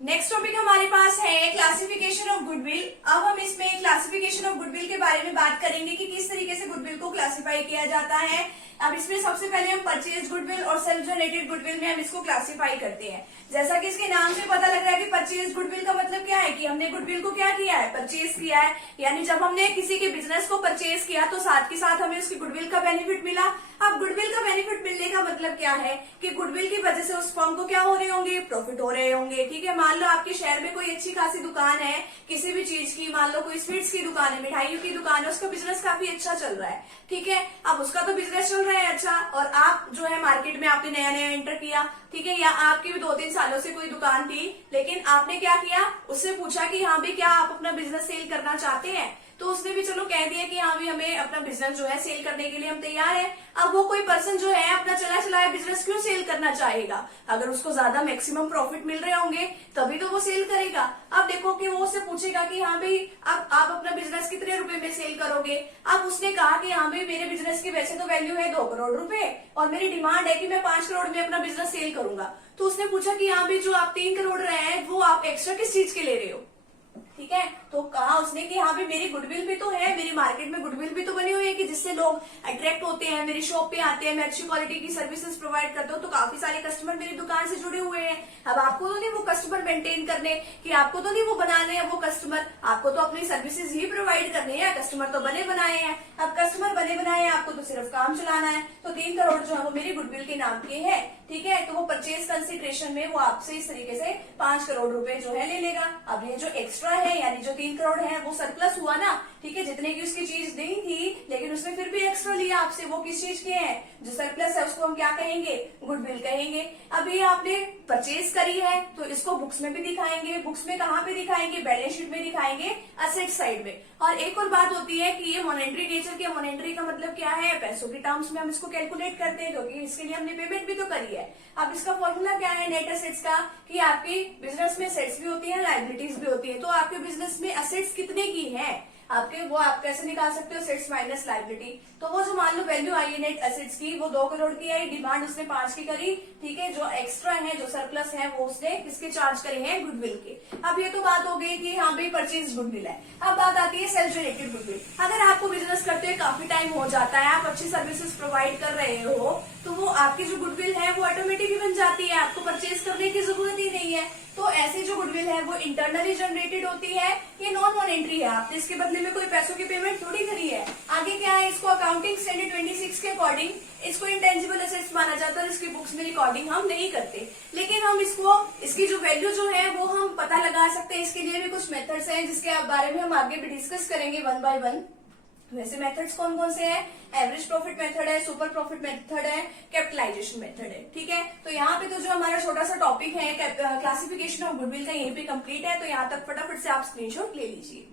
Next topic हमारे पास है classification of goodwill. अब हम इसमें क्लासिफिकेशन ऑफ गुडविल के बारे में बात करेंगे कि किस तरीके से गुडविल को क्लासिफाई किया जाता है। अब इसमें सबसे पहले हम परचेज गुडविल और सेल्फ जनरेटेड गुडविल में हम इसको क्लासिफाई करते हैं। जैसा कि इसके नाम से पता लग रहा है कि परचेज गुडविल का मतलब क्या है कि हमने गुडविल को क्या किया है, परचेज किया है। यानी जब हमने किसी के बिजनेस को परचेज किया तो साथ के साथ हमें उसकी गुडविल का बेनिफिट मिला। अब गुडविल का बेनिफिट मिलने का मतलब क्या है कि गुडविल की वजह से उस फर्म को क्या हो रहे होंगे, प्रॉफिट हो रहे होंगे। ठीक है, मान लो आपके शहर में कोई अच्छी खासी दुकान है किसी भी चीज की, मान लो कोई स्वीट्स की दुकान है, मिठाइयों की दुकान है, उसका बिजनेस काफी अच्छा चल रहा है। ठीक है, अब उसका तो बिजनेस चल रहा है अच्छा, और आप जो है मार्केट में आपने नया नया एंटर किया। ठीक है, या आपकी भी 2-3 सालों से कोई दुकान थी, लेकिन आपने क्या किया, उससे पूछा कि हाँ भी क्या आप अपना बिजनेस सेल करना चाहते हैं, तो उसने भी चलो कह दिया कि हाँ भी हमें अपना बिजनेस जो है सेल करने के लिए हम तैयार है। अब वो कोई पर्सन जो है अपना चला चलाया बिजनेस क्यों सेल करना चाहेगा? अगर उसको ज्यादा मैक्सिमम प्रॉफिट मिल रहे होंगे तभी तो वो सेल करेगा। अब देखो कि वो उससे पूछेगा कि हाँ भाई अब आप अपना बिजनेस कितने रुपए में सेल करोगे। अब उसने कहा कि हाँ भाई मेरे बिजनेस की वैसे तो वैल्यू है 2 करोड़ रुपए और मेरी डिमांड है कि मैं 5 करोड़ में अपना बिजनेस सेल करूंगा। तो उसने पूछा कि हाँ भाई जो आप 3 करोड़ रहे हैं वो आप एक्स्ट्रा किस चीज के ले रहे हो? ठीक है, तो कहा उसने कि हाँ भाई मेरी गुडविल भी तो है, मेरी मार्केट में गुडविल भी तो बनी हुई है कि जिससे लोग अट्रैक्ट होते हैं, मेरी शॉप पे आते हैं, मैं अच्छी क्वालिटी की सर्विसेज प्रोवाइड करता हूँ, तो काफी सारे कस्टमर मेरी दुकान से जुड़े हुए हैं। अब आपको तो नहीं वो कस्टमर मेंटेन करने कि आपको तो नहीं वो बनाने हैं वो कस्टमर, आपको तो अपनी सर्विसेज ही प्रोवाइड करने हैं। कस्टमर तो बने बनाए हैं, अब कस्टमर बने बनाए हैं, आपको तो सिर्फ काम चलाना है। तो 3 करोड़ जो है वो मेरी गुडविल के नाम के है। ठीक है, तो वो परचेज कंसिडरेशन में वो आपसे इस तरीके से 5 करोड़ रुपए जो है ले लेगा। अब ये जो एक्स्ट्रा है यानी जो 3 करोड़ है वो सरप्लस हुआ ना। ठीक है, जितने की उसकी चीज नहीं थी लेकिन उसने फिर भी एक्स्ट्रा लिया आपसे, वो किस चीज के हैं, जो सरप्लस है उसको हम क्या कहेंगे, गुडविल कहेंगे। अब ये आपने परचेज करी है तो इसको बुक्स में भी दिखाएंगे। बुक्स में कहाँ पे दिखाएंगे, बैलेंस शीट में दिखाएंगे, असेट साइड में। और एक और बात होती है कि ये मॉनेटरी नेचर के, मॉनेटरी का मतलब क्या है, पैसों के टर्म्स में हम इसको कैलकुलेट करते हैं क्योंकि इसके लिए हमने पेमेंट भी तो करी है। अब इसका फॉर्मूला क्या है नेट असेट्स का, कि आपकी बिजनेस में असेट्स भी होती है, लायबिलिटीज भी होती है। तो आपके बिजनेस में असेट्स कितने की है आपके, वो आप कैसे निकाल सकते हो, असेट्स माइनस लायबिलिटी। तो वो जो मान लो वैल्यू आई है नेट असेट्स की वो 2 करोड़ की आई, डिमांड उसने 5 की करी। ठीक है, जो एक्स्ट्रा है जो सरप्लस है वो उसने किसके चार्ज करे हैं, गुडविल के। अब ये तो बात हो गई कि हाँ भाई परचेज गुडविल है। अब बात आती है सेल्फ जनरेटेड गुडविल। अगर आपको बिजनेस करते हुए काफी टाइम हो जाता है, आप अच्छी सर्विसेज प्रोवाइड कर रहे हो, तो वो आपकी जो गुडविल है वो ऑटोमेटिक ही बन जाती है, आपको परचेज करने की जरूरत ही नहीं है। तो ऐसी जो गुडविल है वो इंटरनली जनरेटेड होती है, ये नॉन मॉनेटरी है, आपने इसके बदले में कोई पैसों की पेमेंट थोड़ी करी है। आगे क्या है, इसको अकाउंटिंग स्टैंडर्ड 26 के अकॉर्डिंग इसको इंटेंजिबल एसेट्स माना जाता है, इसकी बुक्स में रिकॉर्डिंग हम नहीं करते। लेकिन हम इसको, इसकी जो वैल्यू जो है वो हम पता लगा सकते हैं। इसके लिए भी कुछ मेथड्स हैं जिसके बारे में हम आगे भी डिस्कस करेंगे 1 बाय 1। वैसे मेथड्स कौन कौन से हैं, एवरेज प्रॉफिट मेथड है, सुपर प्रॉफिट मेथड है, कैपिटलाइजेशन मेथड है। ठीक है, तो यहाँ पे तो जो हमारा छोटा सा टॉपिक है क्लासिफिकेशन ऑफ गुडविल का यहीं पे कंप्लीट है। तो यहाँ तक फटाफट से आप स्क्रीनशॉट ले लीजिए।